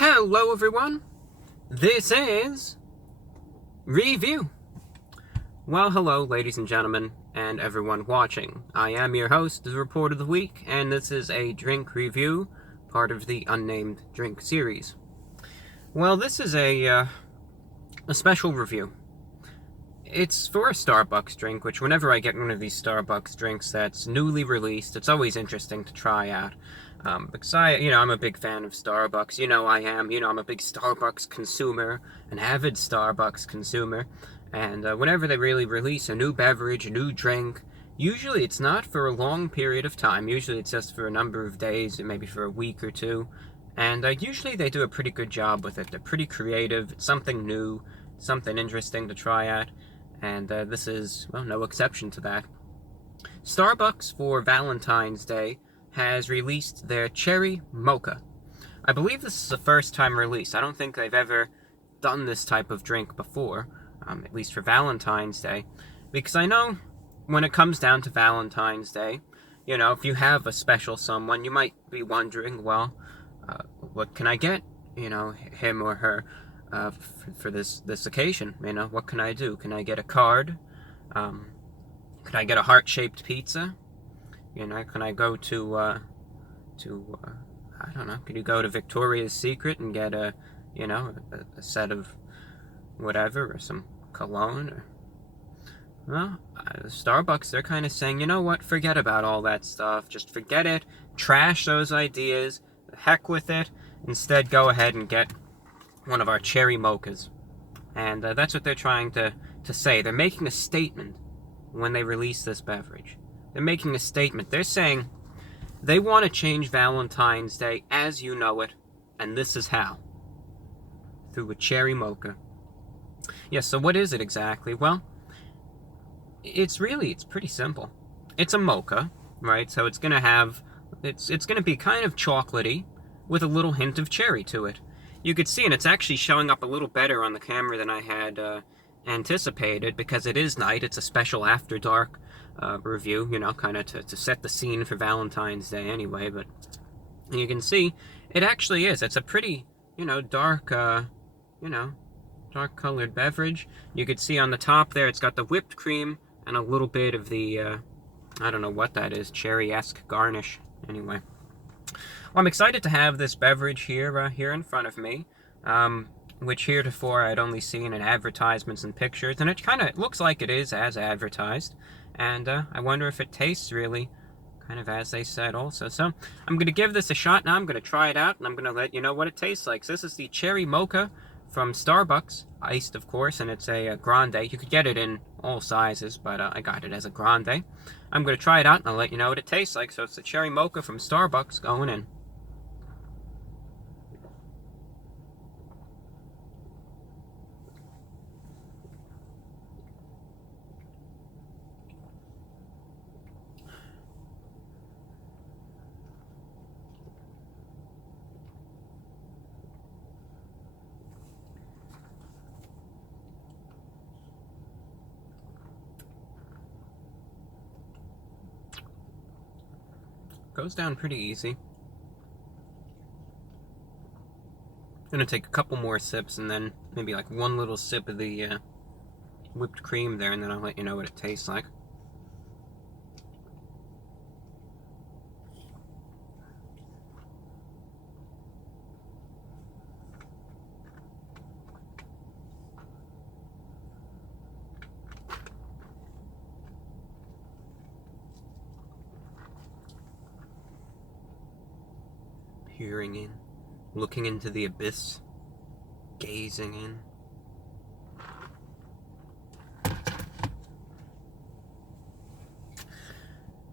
Hello everyone, this is Review. Well, hello ladies and gentlemen, and everyone watching. I am your host, the Report of the Week, and this is a drink review, part of the Unnamed Drink series. Well, this is a special review. It's for a Starbucks drink, which whenever I get one of these Starbucks drinks that's newly released, it's always interesting to try out. Because I'm a big fan of Starbucks. I am. I'm a big Starbucks consumer, an avid Starbucks consumer. And whenever they really release a new beverage, a new drink, usually it's not for a long period of time. Usually it's just for a number of days, maybe for a week or two. And usually they do a pretty good job with it. They're pretty creative. It's something new, something interesting to try out. And this is, well, no exception to that. Starbucks, for Valentine's Day, has released their Cherry Mocha. I believe this is a first-time release. I don't think they've ever done this type of drink before, at least for Valentine's Day. Because I know when it comes down to Valentine's Day, if you have a special someone, you might be wondering, well, what can I get, him or her? For this occasion, what can I do? Can I get a card? Could I get a heart-shaped pizza? Can I go to I don't know, could you go to Victoria's Secret and get a set of whatever, or some cologne, or, well, Starbucks, they're kind of saying, you know what, forget about all that stuff, just forget it, trash those ideas, heck with it, instead go ahead and get one of our cherry mochas. And that's what they're trying to say. They're making a statement when they release this beverage. They're making a statement. They're saying they want to change Valentine's Day as you know it, and this is how. Through a cherry mocha. Yes, so what is it exactly? Well, it's pretty simple. It's a mocha, right? So it's going to be kind of chocolatey with a little hint of cherry to it. You could see, and it's actually showing up a little better on the camera than I had anticipated, because it is night. It's a special After Dark review, kind of to set the scene for Valentine's Day anyway, but you can see, it actually is. It's a pretty, dark, dark-colored beverage. You could see on the top there, it's got the whipped cream and a little bit of the, I don't know what that is, cherry-esque garnish, anyway. Well, I'm excited to have this beverage here in front of me, which heretofore I'd only seen in advertisements and pictures, and it kind of looks like it is as advertised, and I wonder if it tastes really kind of as they said also. So I'm going to give this a shot now. I'm going to try it out, and I'm going to let you know what it tastes like. So this is the Cherry Mocha from Starbucks, iced of course, and it's a grande. You could get it in all sizes, but I got it as a grande. I'm going to try it out, and I'll let you know what it tastes like. So it's the Cherry Mocha from Starbucks going in. Goes down pretty easy. Gonna take a couple more sips, and then maybe like one little sip of the whipped cream there, and then I'll let you know what it tastes like. Peering in, looking into the abyss, gazing in.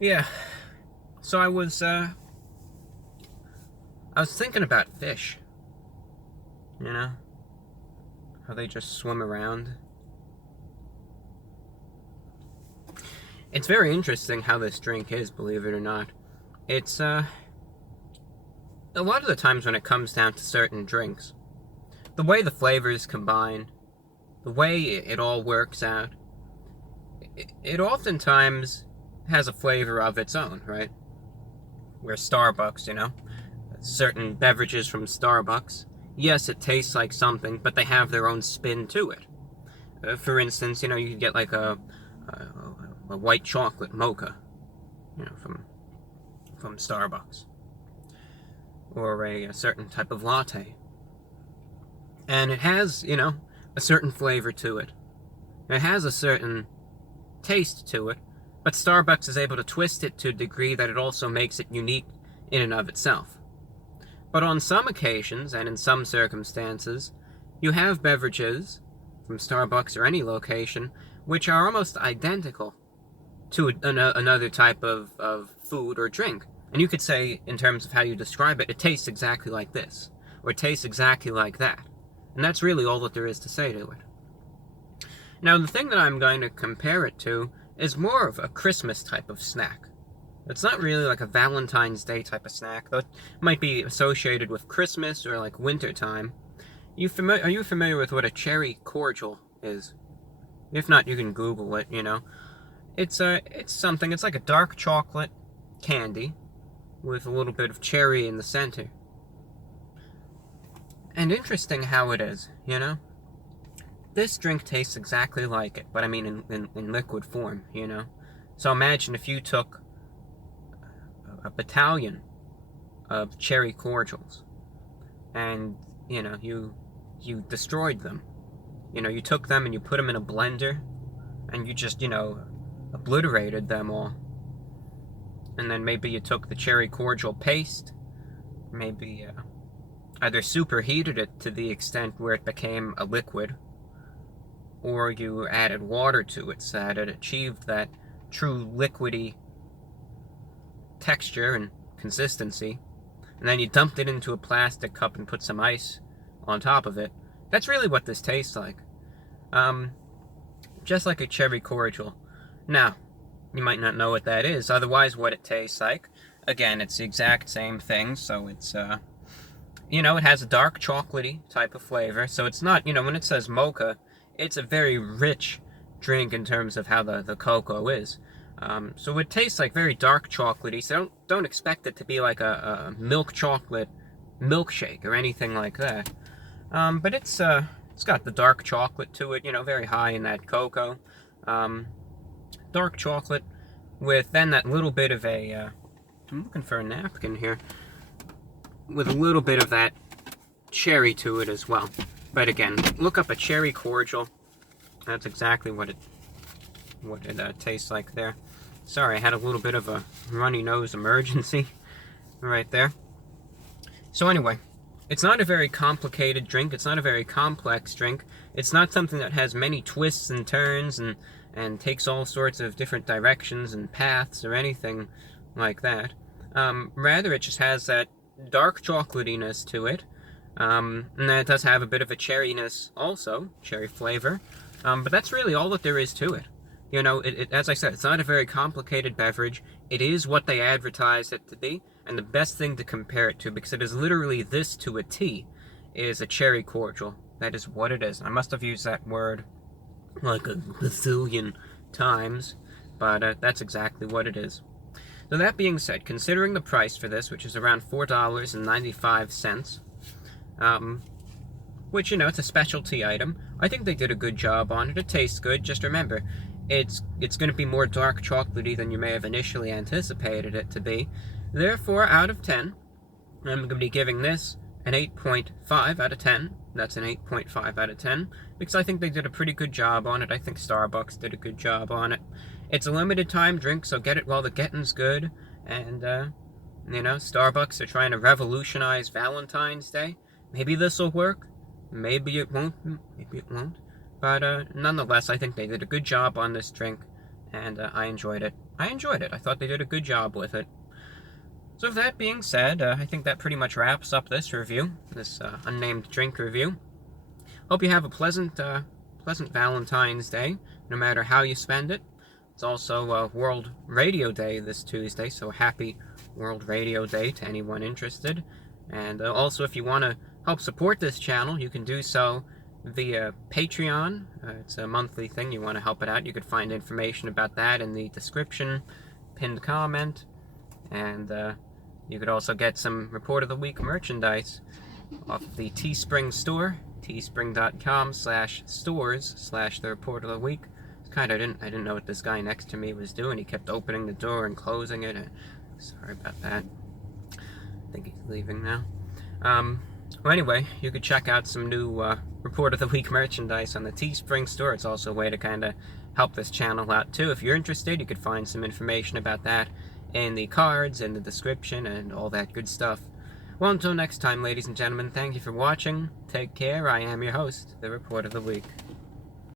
Yeah, so I was thinking about fish, how they just swim around. It's very interesting how this drink is, believe it or not. It's, a lot of the times when it comes down to certain drinks, the way the flavors combine, the way it all works out, it oftentimes has a flavor of its own, right? Where Starbucks, certain beverages from Starbucks yes, it tastes like something, but they have their own spin to it. For instance, you could get like a white chocolate mocha, from Starbucks, or a certain type of latte, and it has, a certain flavor to it. It has a certain taste to it, but Starbucks is able to twist it to a degree that it also makes it unique in and of itself. But on some occasions, and in some circumstances, you have beverages from Starbucks or any location which are almost identical to another type of food or drink. And you could say, in terms of how you describe it, it tastes exactly like this, or it tastes exactly like that. And that's really all that there is to say to it. Now, the thing that I'm going to compare it to is more of a Christmas type of snack. It's not really like a Valentine's Day type of snack, though it might be associated with Christmas or like winter time. Are you familiar with what a cherry cordial is? If not, you can Google it, It's something, it's like a dark chocolate candy with a little bit of cherry in the center. And interesting how it is, This drink tastes exactly like it, but I mean in liquid form, So imagine if you took a battalion of cherry cordials and, you destroyed them. You took them and you put them in a blender and you just, obliterated them all. And then maybe you took the cherry cordial paste, maybe either superheated it to the extent where it became a liquid, or you added water to it so that it achieved that true liquidy texture and consistency, and then you dumped it into a plastic cup and put some ice on top of it. That's really what this tastes like. Just like a cherry cordial. Now, you might not know what that is, otherwise what it tastes like. Again, it's the exact same thing, so it's, it has a dark chocolatey type of flavor, so it's not, when it says mocha, it's a very rich drink in terms of how the cocoa is. So it tastes like very dark chocolatey, so don't expect it to be like a milk chocolate milkshake or anything like that. But it's got the dark chocolate to it, very high in that cocoa. Dark chocolate with then that little bit of I'm looking for a napkin here, with a little bit of that cherry to it as well. But again, look up a cherry cordial. That's exactly what it tastes like there. Sorry, I had a little bit of a runny nose emergency right there. So anyway, it's not a very complicated drink. It's not a very complex drink. It's not something that has many twists and turns and takes all sorts of different directions and paths or anything like that. Rather, it just has that dark chocolatiness to it. And then it does have a bit of a cherryness also, cherry flavor. But that's really all that there is to it. As I said, it's not a very complicated beverage. It is what they advertise it to be, and the best thing to compare it to, because it is literally this to a T, is a cherry cordial. That is what it is. I must have used that word like a bazillion times, but that's exactly what it is. So that being said, considering the price for this, which is around $4.95, which, it's a specialty item, I think they did a good job on it. It tastes good. Just remember, it's going to be more dark chocolatey than you may have initially anticipated it to be. Therefore, out of 10, I'm going to be giving this an 8.5 out of 10. That's an 8.5 out of 10, because I think they did a pretty good job on it. I think Starbucks did a good job on it. It's a limited time drink, so get it while the getting's good. And, Starbucks are trying to revolutionize Valentine's Day. Maybe this will work. Maybe it won't. Maybe it won't. But nonetheless, I think they did a good job on this drink, and I enjoyed it. I thought they did a good job with it. So with that being said, I think that pretty much wraps up this review, this unnamed drink review. Hope you have a pleasant Valentine's Day, no matter how you spend it. It's also World Radio Day this Tuesday, so happy World Radio Day to anyone interested. And also, if you want to help support this channel, you can do so via Patreon. It's a monthly thing. You want to help it out, you could find information about that in the description, pinned comment, and you could also get some Report of the Week merchandise off of the Teespring store, teespring.com/stores/the report of the week. I didn't know what this guy next to me was doing. He kept opening the door and closing it. Sorry about that. I think he's leaving now. Well, anyway, you could check out some new report of the week merchandise on the Teespring store. It's also a way to kind of help this channel out too. If you're interested, you could find some information about that in the cards and the description and all that good stuff. Well, until next time, ladies and gentlemen, thank you for watching. Take care. I am your host, the report of the week.